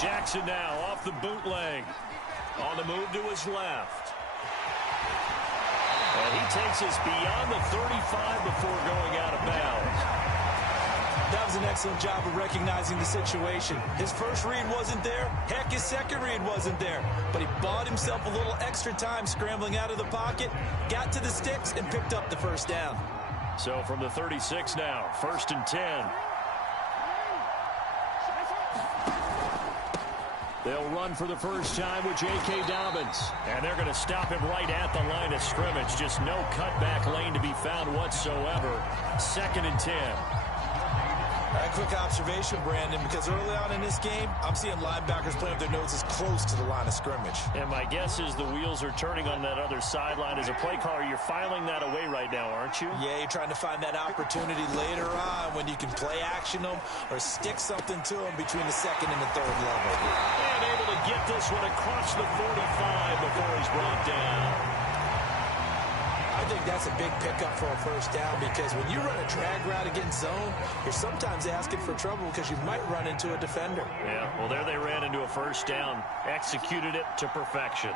Jackson now off the bootleg. On the move to his left. And he takes us beyond the 35 before going out of bounds. That was an excellent job of recognizing the situation. His first read wasn't there. Heck, his second read wasn't there. But he bought himself a little extra time scrambling out of the pocket, got to the sticks, and picked up the first down. So from the 36 now, 1st and 10. They'll run for the first time with J.K. Dobbins. And they're going to stop him right at the line of scrimmage. Just no cutback lane to be found whatsoever. 2nd and 10. A quick observation, Brandon, because early on in this game, I'm seeing linebackers playing with their noses close to the line of scrimmage. And my guess is the wheels are turning on that other sideline. As a play caller, you're filing that away right now, aren't you? Yeah, you're trying to find that opportunity later on when you can play action them or stick something to them between the 2nd and the 3rd level. And able to get this one across the 45 before he's brought down. I think that's a big pickup for a first down because when you run a drag route against zone, you're sometimes asking for trouble because you might run into a defender. Yeah, well, there they ran into a first down. Executed it to perfection.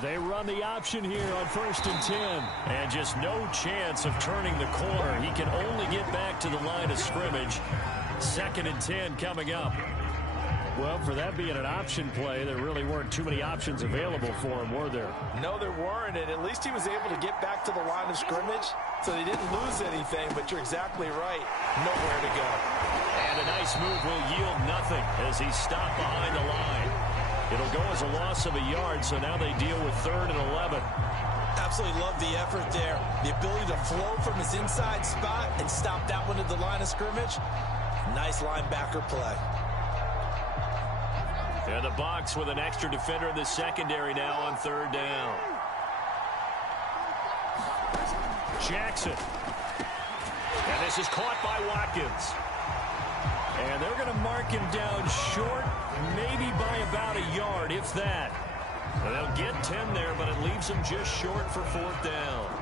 They run the option here on 1st and 10. And just no chance of turning the corner. He can only get back to the line of scrimmage. 2nd and 10 coming up. Well, for that being an option play, there really weren't too many options available for him, were there? No, there weren't, and at least he was able to get back to the line of scrimmage, so they didn't lose anything, but you're exactly right. Nowhere to go. And a nice move will yield nothing as he's stopped behind the line. It'll go as a loss of a yard, so now they deal with 3rd and 11. Absolutely love the effort there. The ability to flow from his inside spot and stop that one at the line of scrimmage. Nice linebacker play. And the box with an extra defender in the secondary now on 3rd down. Jackson. And this is caught by Watkins. And they're going to mark him down short, maybe by about a yard, if that. And they'll get 10 there, but it leaves them just short for 4th down.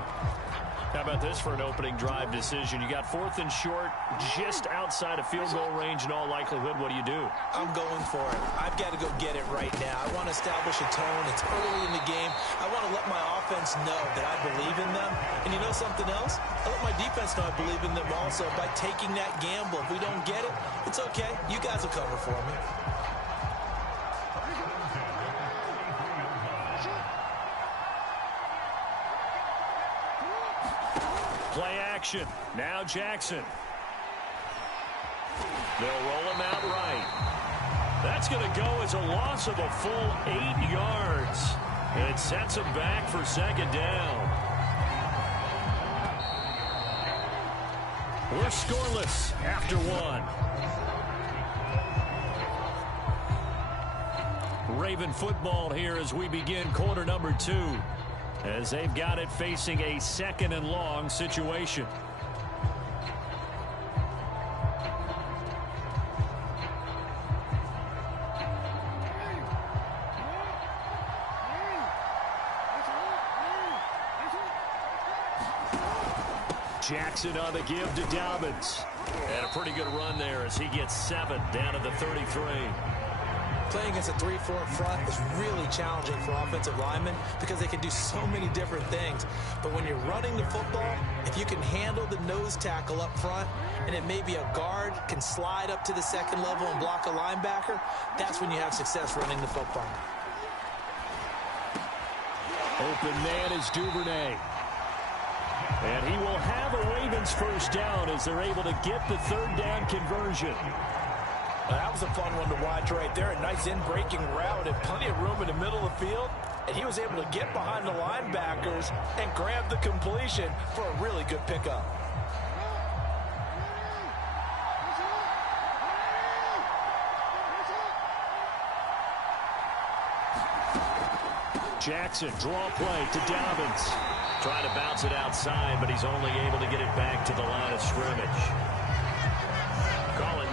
How about this for an opening drive decision? You got 4th and short, just outside of field goal range in all likelihood. What do you do? I'm going for it. I've got to go get it right now. I want to establish a tone. It's early in the game. I want to let my offense know that I believe in them. And you know something else? I let my defense know I believe in them also by taking that gamble. If we don't get it, it's okay. You guys will cover for me. Play action. Now Jackson. They'll roll him out right. That's going to go as a loss of a full 8 yards. And it sets him back for 2nd down. We're scoreless after 1. Raven football here as we begin quarter number 2. As they've got it facing a 2nd and long situation. Jackson on the give to Dobbins. And a pretty good run there as he gets 7 down to the 33. Playing against a 3-4 front is really challenging for offensive linemen because they can do so many different things. But when you're running the football, if you can handle the nose tackle up front, and it may be a guard can slide up to the 2nd level and block a linebacker, that's when you have success running the football. Open man is Duvernay. And he will have a Ravens first down as they're able to get the 3rd down conversion. That was a fun one to watch right there. A nice in-breaking route and plenty of room in the middle of the field. And he was able to get behind the linebackers and grab the completion for a really good pickup. Jackson, draw play to Dobbins. Trying to bounce it outside, but he's only able to get it back to the line of scrimmage. Calling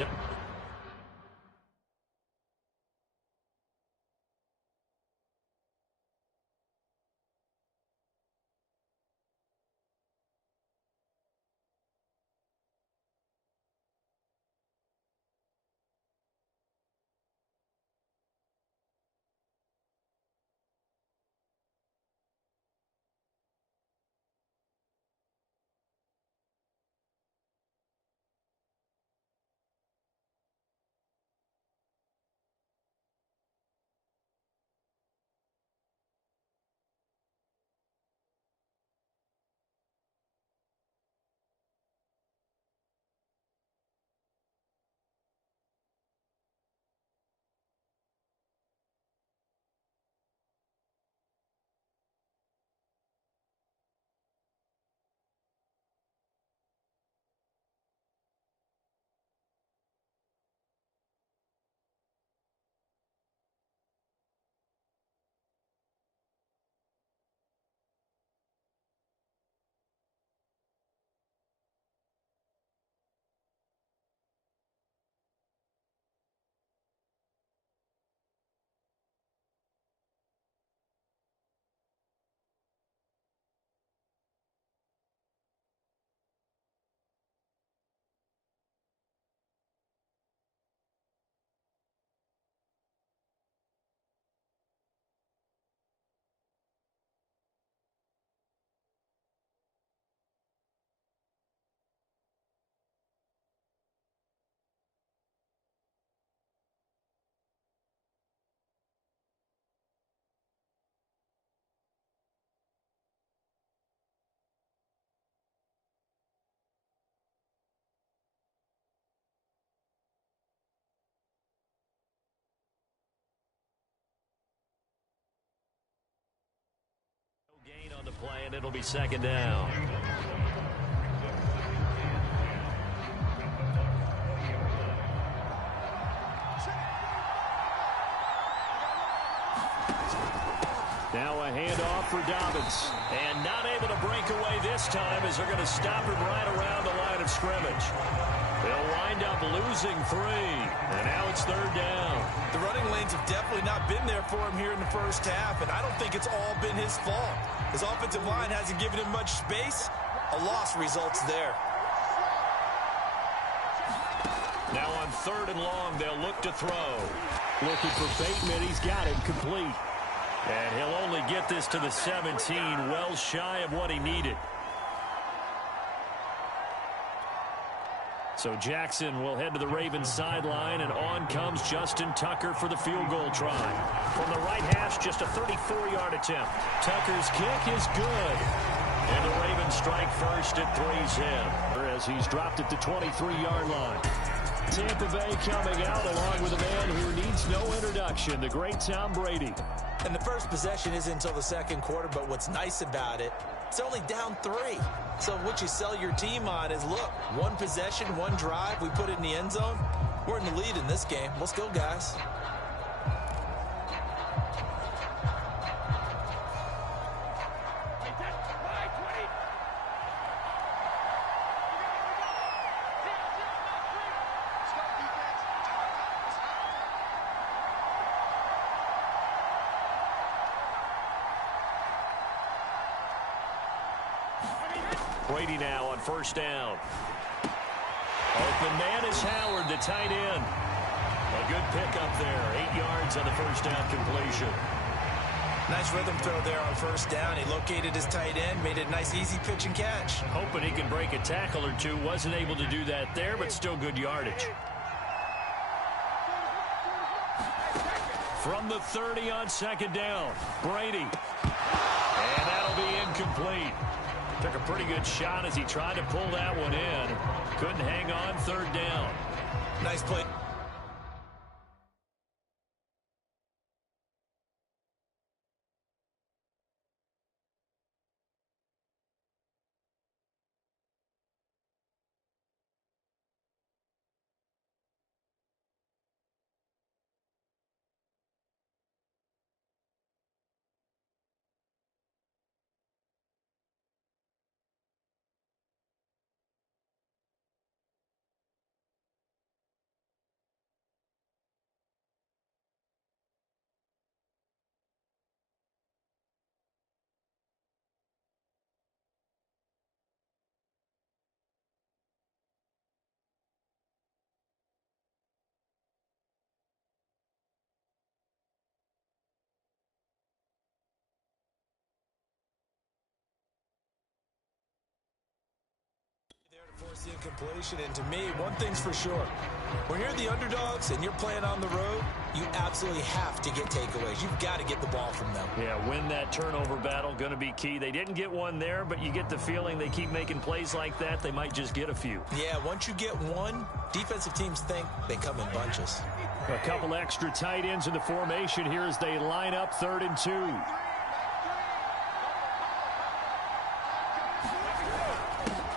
play, and it'll be second down. Now a handoff for Dobbins. And not able to break away this time as they're going to stop him right around the line of scrimmage. They'll wind up losing 3. And now it's third down. The running lanes have definitely not been there for him here in the first half, and I don't think it's all been his fault. His offensive line hasn't given him much space. A loss results there. Now on 3rd and long, they'll look to throw. Looking for Bateman. He's got him complete. And he'll only get this to the 17, well shy of what he needed. So Jackson will head to the Ravens sideline, and on comes Justin Tucker for the field goal try. From the right hash, just a 34-yard attempt. Tucker's kick is good. And the Ravens strike first at 3's in, as he's dropped at the 23-yard line. Tampa Bay coming out along with a man who needs no introduction, the great Tom Brady. And the first possession isn't until the second quarter, but what's nice about it, it's only down 3. So what you sell your team on is, look, 1 possession, 1 drive, we put it in the end zone. We're in the lead in this game. Let's go, guys. Brady now on first down. Open man is Howard, the tight end. A good pickup there. 8 yards on the first down completion. Nice rhythm throw there on first down. He located his tight end, made it a nice easy pitch and catch. Hoping he can break a tackle or two. Wasn't able to do that there, but still good yardage. From the 30 on second down, Brady. And that'll be incomplete. Took a pretty good shot as he tried to pull that one in. Couldn't hang on, 3rd down. Nice play. Force the incompletion, and to me, one thing's for sure. When you're the underdogs and you're playing on the road, you absolutely have to get takeaways. You've got to get the ball from them. Yeah, win that turnover battle, going to be key. They didn't get one there, but you get the feeling they keep making plays like that, they might just get a few. Yeah, once you get one, defensive teams think they come in bunches. A couple extra tight ends in the formation here as they line up 3rd and 2.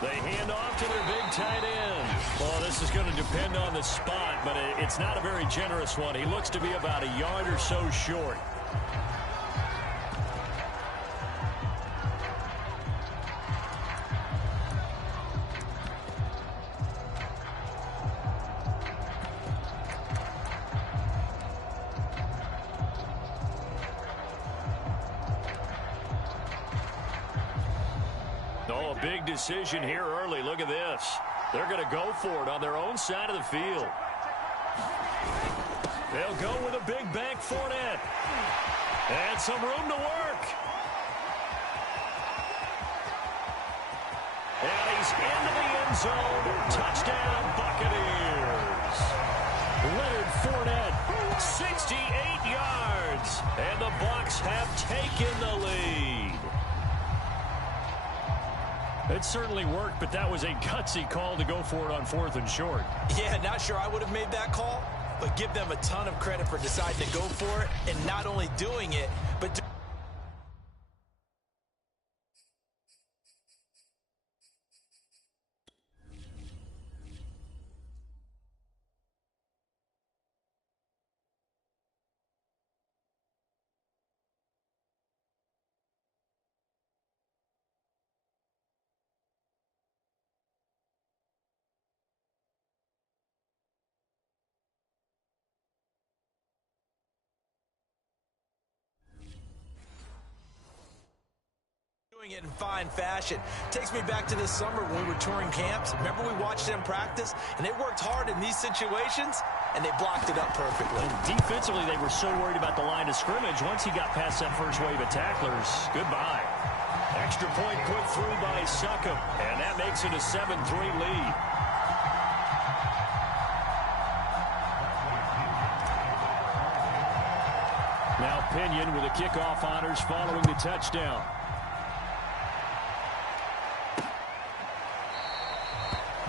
They hand off to their big tight end. Well, this is going to depend on the spot, but it's not a very generous one. He looks to be about a yard or so short. Oh, a big decision here early. Look at this. They're going to go for it on their own side of the field. They'll go with a big bank Fournette. And some room to work. And he's into the end zone. Touchdown, Buccaneers. Leonard Fournette, 68 yards. And the Bucs have taken the lead. It certainly worked, but that was a gutsy call to go for it on 4th and short. Yeah, not sure I would have made that call, but give them a ton of credit for deciding to go for it and not only doing it, but doing it in fine fashion. Takes me back to this summer when we were touring camps. Remember we watched them practice, and they worked hard in these situations, and they blocked it up perfectly. And defensively, they were so worried about the line of scrimmage. Once he got past that first wave of tacklers, goodbye. Extra point put through by Succop, and that makes it a 7-3 lead. Now Pinion with the kickoff honors following the touchdown.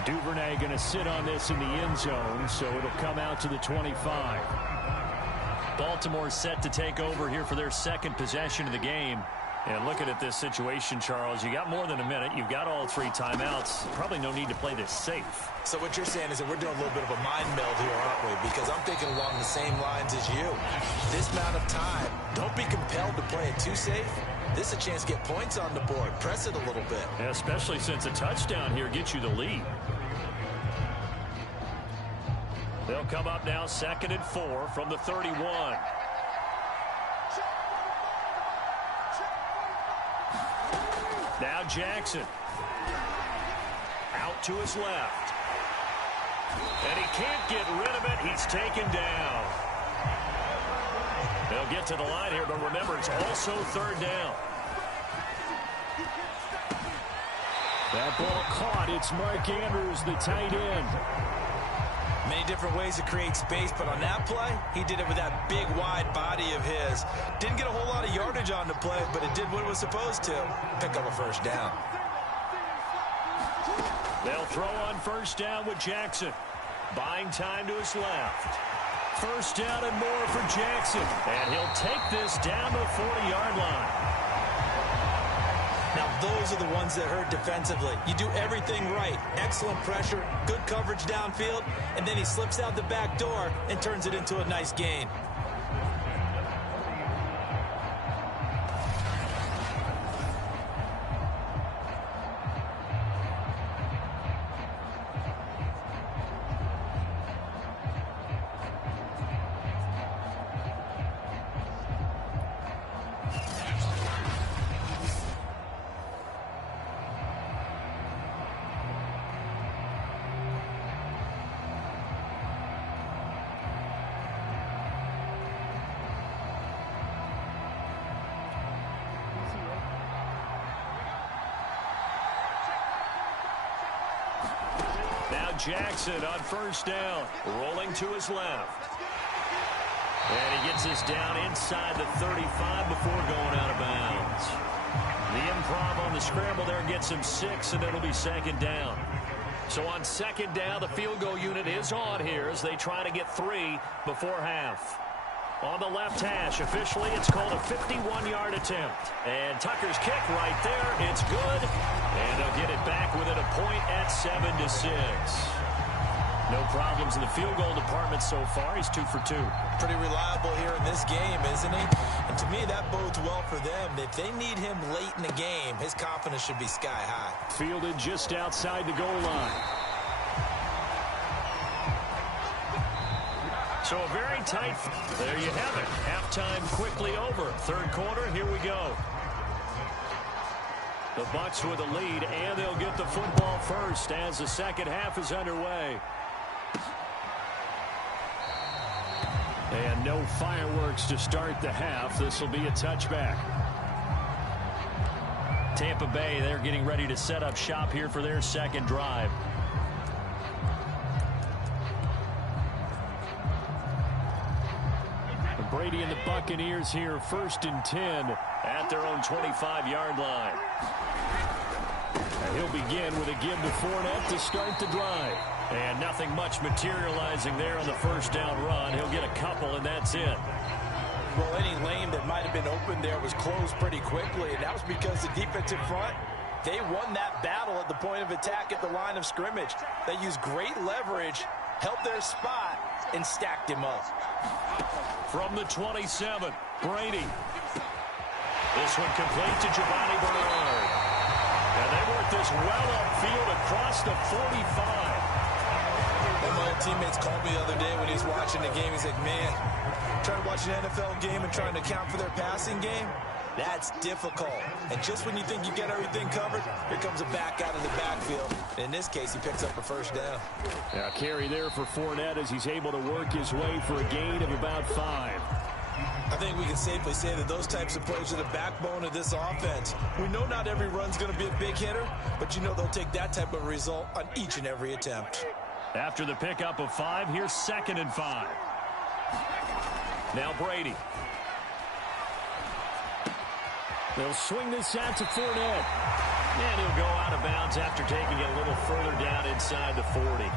Duvernay going to sit on this in the end zone, so it'll come out to the 25. Baltimore set to take over here for their second possession of the game. And looking at this situation, Charles, you got more than a minute. You've got all 3 timeouts. Probably no need to play this safe. So what you're saying is that we're doing a little bit of a mind meld here, aren't we? Because I'm thinking along the same lines as you. This amount of time, don't be compelled to play it too safe. This is a chance to get points on the board. Press it a little bit. Yeah, especially since a touchdown here gets you the lead. They'll come up now 2nd and 4 from the 31. Now Jackson. Out to his left. And he can't get rid of it. He's taken down. They'll get to the line here, but remember, it's also 3rd down. That ball caught. It's Mark Andrews, the tight end. Many different ways to create space, but on that play, he did it with that big, wide body of his. Didn't get a whole lot of yardage on the play, but it did what it was supposed to. Pick up a 1st down. They'll throw on 1st down with Jackson. Buying time to his left. 1st down and more for Jackson. And he'll take this down to the 40-yard line. Now, those are the ones that hurt defensively. You do everything right. Excellent pressure, good coverage downfield, and then he slips out the back door and turns it into a nice gain. Jackson on 1st down, rolling to his left. And he gets this down inside the 35 before going out of bounds. The improv on the scramble there gets him 6, and it'll be 2nd down. So on 2nd down, the field goal unit is on here as they try to get 3 before half. On the left hash, officially, it's called a 51-yard attempt. And Tucker's kick right there, it's good. And they'll get it back within a point at 7-6. No problems in the field goal department so far. He's 2 for 2. Pretty reliable here in this game, isn't he? And to me, that bodes well for them. If they need him late in the game, his confidence should be sky high. Fielded just outside the goal line. So a very tight, there you have it. Halftime quickly over. 3rd quarter, here we go. The Bucs with a lead, and they'll get the football first as the 2nd half is underway. And no fireworks to start the half. This will be a touchback. Tampa Bay, they're getting ready to set up shop here for their 2nd drive. Brady and the Buccaneers here, 1st and 10 at their own 25-yard line. And he'll begin with a give to Fournette to start the drive. And nothing much materializing there on the 1st down run. He'll get a couple, and that's it. Well, any lane that might have been open there was closed pretty quickly, and that was because the defensive front, they won that battle at the point of attack at the line of scrimmage. They used great leverage, held their spot, and stacked him up. From the 27, Brady. This one complete to Giovanni Bernard. And they work this well upfield across the 45. One of my teammates called me the other day when he was watching the game. He's like, man, trying to watch an NFL game and trying to account for their passing game. That's difficult. And just when you think you get everything covered, here comes a back out of the backfield. In this case, he picks up a first down. Yeah, carry there for Fournette as he's able to work his way for a gain of about 5. I think we can safely say that those types of plays are the backbone of this offense. We know not every run's going to be a big hitter, but you know they'll take that type of result on each and every attempt. After the pickup of 5, here's 2nd and 5. Now Brady. They'll swing this out to Fournette. And he'll go out of bounds after taking it a little further down inside the 40.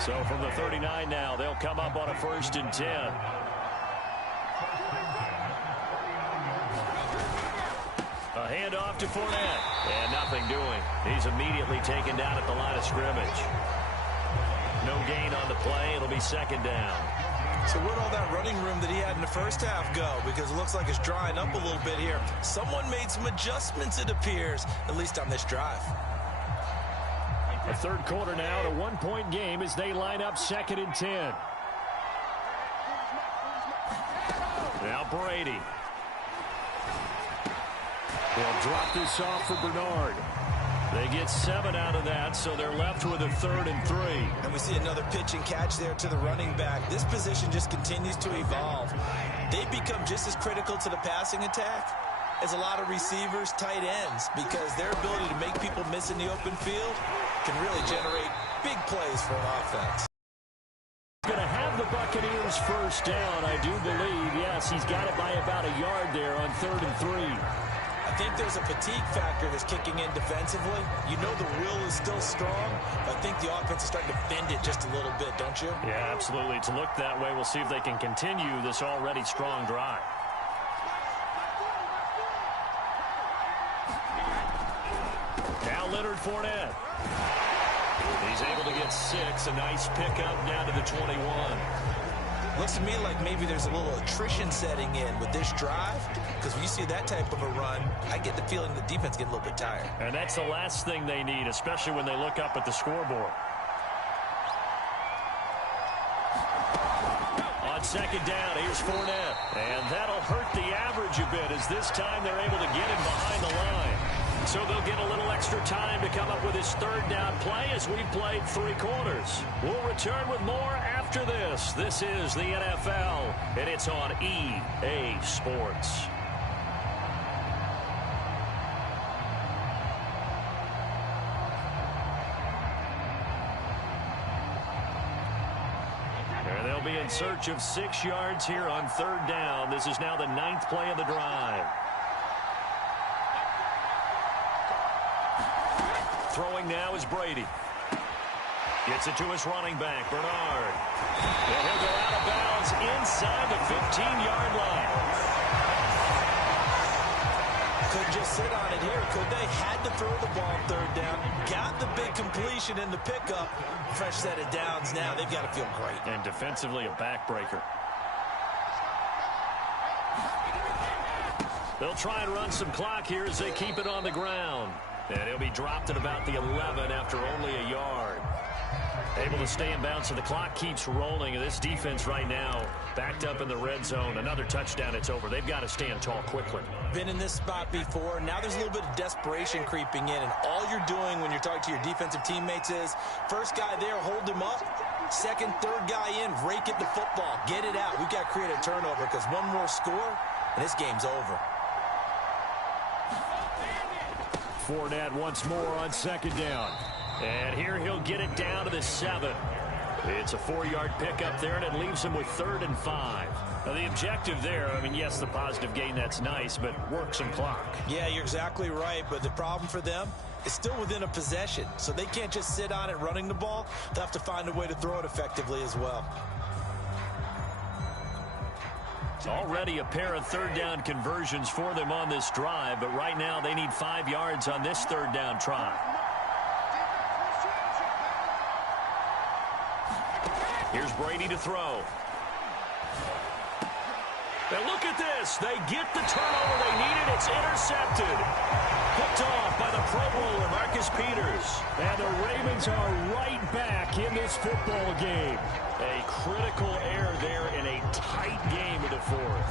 So from the 39 now, they'll come up on a 1st and 10. A handoff to Fournette. And nothing doing. He's immediately taken down at the line of scrimmage. No gain on the play. It'll be 2nd down. So where'd all that running room that he had in the first half go? Because it looks like it's drying up a little bit here. Someone made some adjustments, it appears, at least on this drive. A 3rd quarter now, and a 1-point game as they line up 2nd and 10. Now Brady. They'll drop this off for Bernard. They get 7 out of that, so they're left with a 3rd and 3. And we see another pitch and catch there to the running back. This position just continues to evolve. They've become just as critical to the passing attack as a lot of receivers, tight ends, because their ability to make people miss in the open field can really generate big plays for an offense. Going to have the Buccaneers first down, I do believe. Yes, he's got it by about a yard there on 3rd and 3. I think there's a fatigue factor that's kicking in defensively. You know the will is still strong, but I think the offense is starting to bend it just a little bit, don't you? Yeah, absolutely. It's looked that way. We'll see if they can continue this already strong drive. Now Leonard Fournette. He's able to get 6. A nice pickup down to the 21. Looks to me like maybe there's a little attrition setting in with this drive, because when you see that type of a run, I get the feeling the defense getting a little bit tired. And that's the last thing they need, especially when they look up at the scoreboard. On 2nd down, here's Fournette. And that'll hurt the average a bit, as this time they're able to get him behind the line. So they'll get a little extra time to come up with his 3rd down play as we've played 3 quarters. We'll return with more after this. This is the NFL, and it's on EA Sports. And they'll be in search of 6 yards here on 3rd down. This is now the 9th play of the drive. Throwing now is Brady. Gets it to his running back, Bernard. And he'll go out of bounds inside the 15-yard line. Couldn't just sit on it here, could they? Had to throw the ball on 3rd down. Got the big completion in the pickup. Fresh set of downs now. They've got to feel great. And defensively, a backbreaker. They'll try and run some clock here as they keep it on the ground. And he'll be dropped at about the 11 after only a yard. Able to stay in bounds, so the clock keeps rolling. And this defense right now backed up in the red zone. Another touchdown, it's over. They've got to stand tall quickly. Been in this spot before. Now there's a little bit of desperation creeping in. And all you're doing when you're talking to your defensive teammates is, first guy there, hold him up. Second, third guy in, rake at the football. Get it out. We've got to create a turnover, because one more score, and this game's over. Fournette once more on 2nd down. And here he'll get it down to the 7. It's a 4-yard pickup there, and it leaves him with 3rd and 5. Now, the objective there, I mean, yes, the positive gain, that's nice, but work some clock. Yeah, you're exactly right, but the problem for them is still within a possession, so they can't just sit on it running the ball. They'll have to find a way to throw it effectively as well. Already a pair of 3rd down conversions for them on this drive, but right now they need 5 yards on this 3rd down try. Here's Brady to throw. And look at this. They get the turnover they needed. It's intercepted. Picked off by the Pro Bowler, Marcus Peters. And the Ravens are right back in this football game. A critical error there in a tight game in the fourth.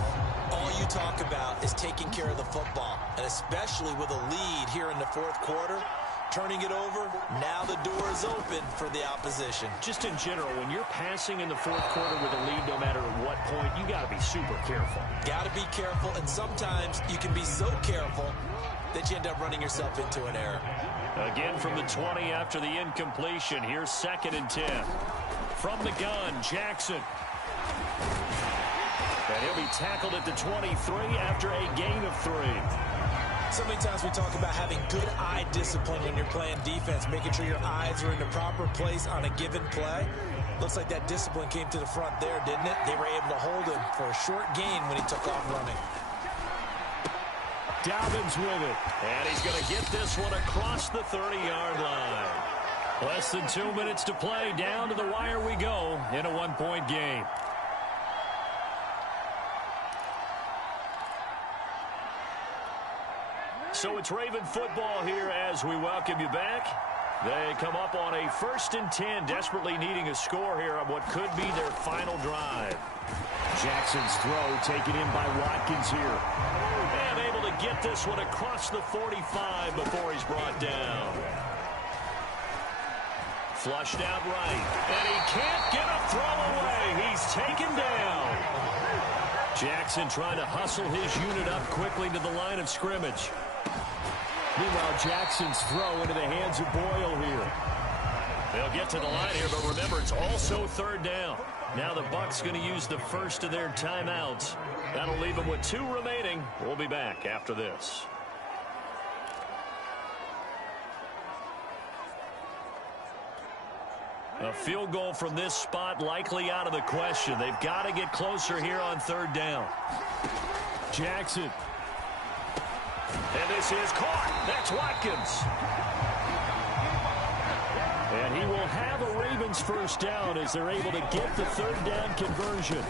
All you talk about is taking care of the football, and especially with a lead here in the fourth quarter. Turning it over, now the door is open for the opposition. Just in general, when you're passing in the fourth quarter with a lead, no matter at what point, you got to be super careful. Got to be careful, and sometimes you can be so careful that you end up running yourself into an error. Again from the 20 after the incompletion. Here's 2nd and 10. From the gun, Jackson. And he'll be tackled at the 23 after a gain of 3. So many times we talk about having good eye discipline when you're playing defense, making sure your eyes are in the proper place on a given play. Looks like that discipline came to the front there, didn't it? They were able to hold him for a short gain when he took off running. Dobbins with it. And he's going to get this one across the 30-yard line. Less than 2 minutes to play. Down to the wire we go in a one-point game. So it's Raven football here as we welcome you back. They come up on a 1st and 10, desperately needing a score here on what could be their final drive. Jackson's throw taken in by Watkins here. And able to get this one across the 45 before he's brought down. Flushed out right. And he can't get a throw away. He's taken down. Jackson trying to hustle his unit up quickly to the line of scrimmage. Meanwhile, Jackson's throw into the hands of Boyle here. They'll get to the line here, but remember, it's also 3rd down. Now the Bucs going to use the first of their timeouts. That'll leave them with 2 remaining. We'll be back after this. A field goal from this spot likely out of the question. They've got to get closer here on 3rd down. Jackson. And this is caught. That's Watkins. And he will have a Ravens first down as they're able to get the 3rd down conversion.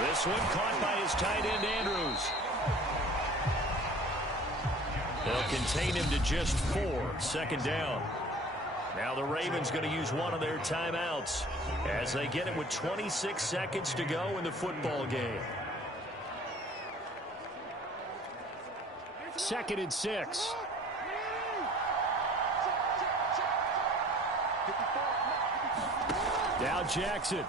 This one caught by his tight end, Andrews. They'll contain him to just 4. 2nd down. Now the Ravens going to use one of their timeouts as they get it with 26 seconds to go in the football game. 2nd and 6. Now Jackson.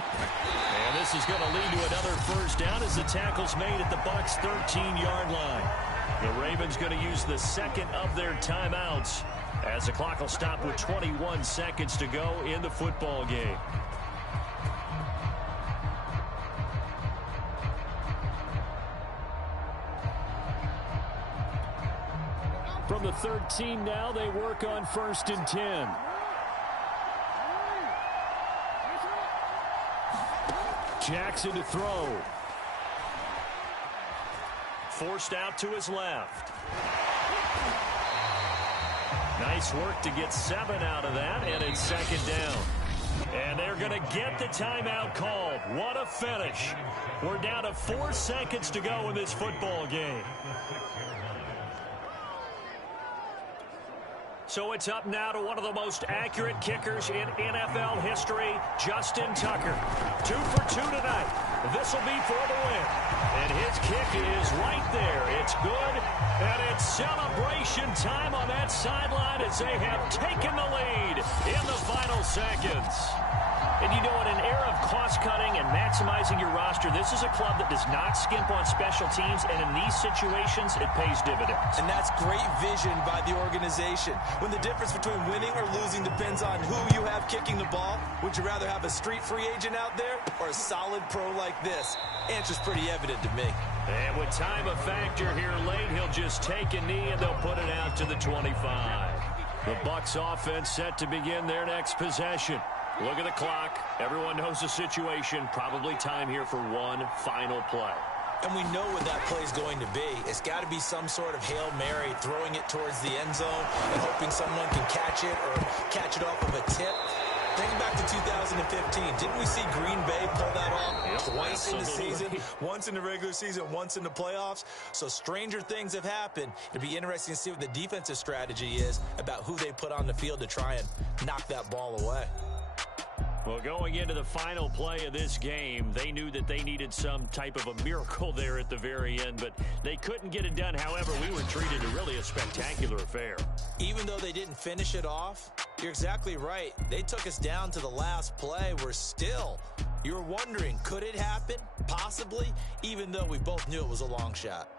And this is going to lead to another first down as the tackle's made at the Bucs' 13-yard line. The Ravens going to use the 2nd of their timeouts as the clock will stop with 21 seconds to go in the football game. From the 13 now, they work on 1st and 10. Jackson to throw. Forced out to his left. Nice work to get 7 out of that, and it's 2nd down. And they're going to get the timeout called. What a finish. We're down to 4 seconds to go in this football game. So it's up now to one of the most accurate kickers in NFL history, Justin Tucker. 2 for 2 tonight. This will be for the win. And his kick is right there. It's good. And it's celebration time on that sideline as they have taken the lead in the final seconds. And you know, in an era of cost-cutting and maximizing your roster, this is a club that does not skimp on special teams, and in these situations, it pays dividends. And that's great vision by the organization. When the difference between winning or losing depends on who you have kicking the ball, would you rather have a street free agent out there or a solid pro like this? Answer's pretty evident to me. And with time a factor here late, he'll just take a knee and they'll put it out to the 25. The Bucs offense set to begin their next possession. Look at the clock. Everyone knows the situation. Probably time here for one final play. And we know what that play is going to be. It's got to be some sort of Hail Mary, throwing it towards the end zone and hoping someone can catch it or catch it off of a tip. Think back to 2015. Didn't we see Green Bay pull that off twice in the absolutely. season? Once in the regular season, once in the playoffs. So stranger things have happened. It'd be interesting to see what the defensive strategy is about who they put on the field to try and knock that ball away. Well, going into the final play of this game, they knew that they needed some type of a miracle there at the very end, but they couldn't get it done. However, we were treated to really a spectacular affair. Even though they didn't finish it off, you're exactly right. They took us down to the last play. We're still, you were wondering, could it happen? Possibly, even though we both knew it was a long shot.